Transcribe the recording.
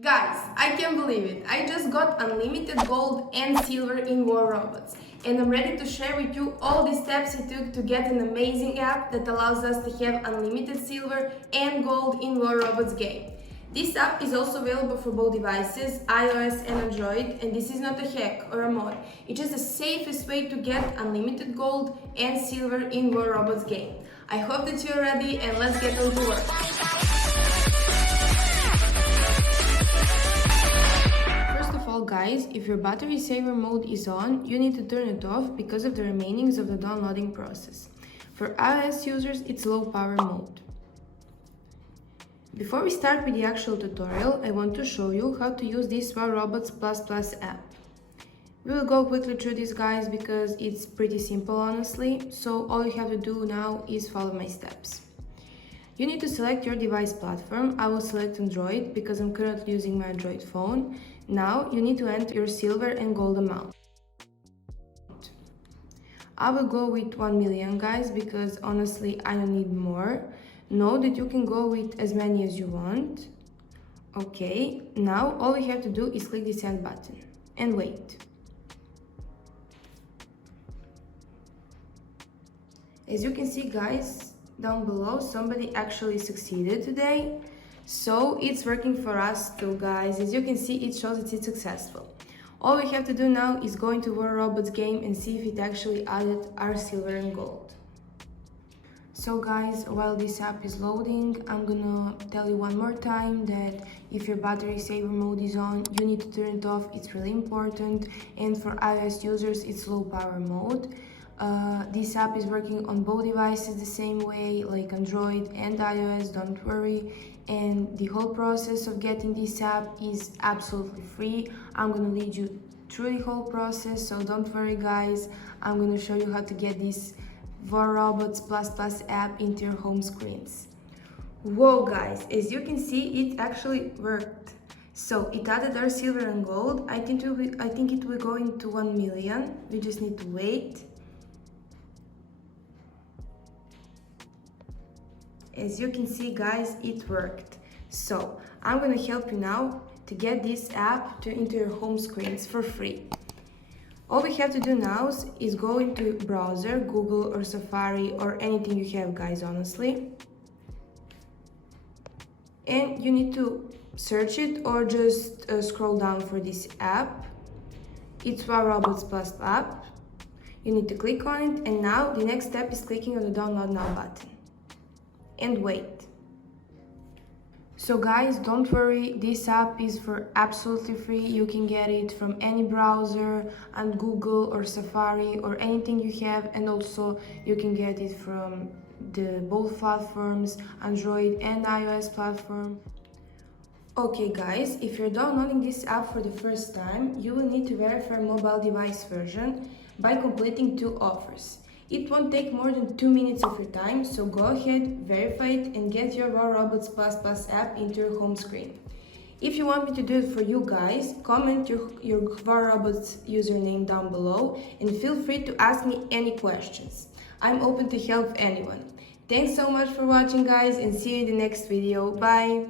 Guys, I can't believe it. I just got unlimited gold and silver in War Robots, and I'm ready to share with you all the steps I took to get an amazing app that allows us to have unlimited silver and gold in War Robots game. This app is also available for both devices, iOS and Android, and this is not a hack or a mod. It's just the safest way to get unlimited gold and silver in War Robots game. I hope that you're ready, and let's get on to work. Guys, if your battery saver mode is on, you need to turn it off because of the remainings of the downloading process. For iOS users, it's low power mode. Before we start with the actual tutorial, I want to show you how to use this War Robots++ app. We will go quickly through this, guys, because it's pretty simple, honestly, so all you have to do now is follow my steps. You need to select your device platform. I will select Android because I'm currently using my Android phone. Now you need to enter your silver and gold amount. I will go with 1 million, guys, because honestly I don't need more. Know that you can go with as many as you want. Okay, now all you have to do is click the send button and wait. As you can see, guys, down below, somebody actually succeeded today. So it's working for us too, guys. As you can see, it shows that it's successful. All we have to do now is go into War Robots game and see if it actually added our silver and gold. So guys, while this app is loading, I'm gonna tell you one more time that if your battery saver mode is on, you need to turn it off. It's really important. And for iOS users, it's low power mode. This app is working on both devices the same way, like Android and iOS, don't worry. And the whole process of getting this app is absolutely free. I'm gonna lead you through the whole process, so don't worry, guys. I'm gonna show you how to get this War Robots++ app into your home screens. Whoa, guys, as you can see, it actually worked. So it added our silver and gold. I think it will go into 1 million. We just need to wait. As you can see, guys, it worked. So I'm gonna help you now to get this app into your home screens for free. All we have to do now is go into browser, Google or Safari or anything you have, guys, honestly. And you need to search it or just scroll down for this app. It's War Robots+ app. You need to click on it, and now the next step is clicking on the download now button. And wait. So guys, don't worry, this app is for absolutely free. You can get it from any browser and Google or Safari or anything you have, and also you can get it from both platforms, Android and iOS platform. Okay guys, if you're downloading this app for the first time, you will need to verify mobile device version by completing 2 offers. It won't take more than 2 minutes of your time, so go ahead, verify it, and get your War Robots++ app into your home screen. If you want me to do it for you guys, comment your War Robots username down below and feel free to ask me any questions. I'm open to help anyone. Thanks so much for watching, guys, and see you in the next video. Bye!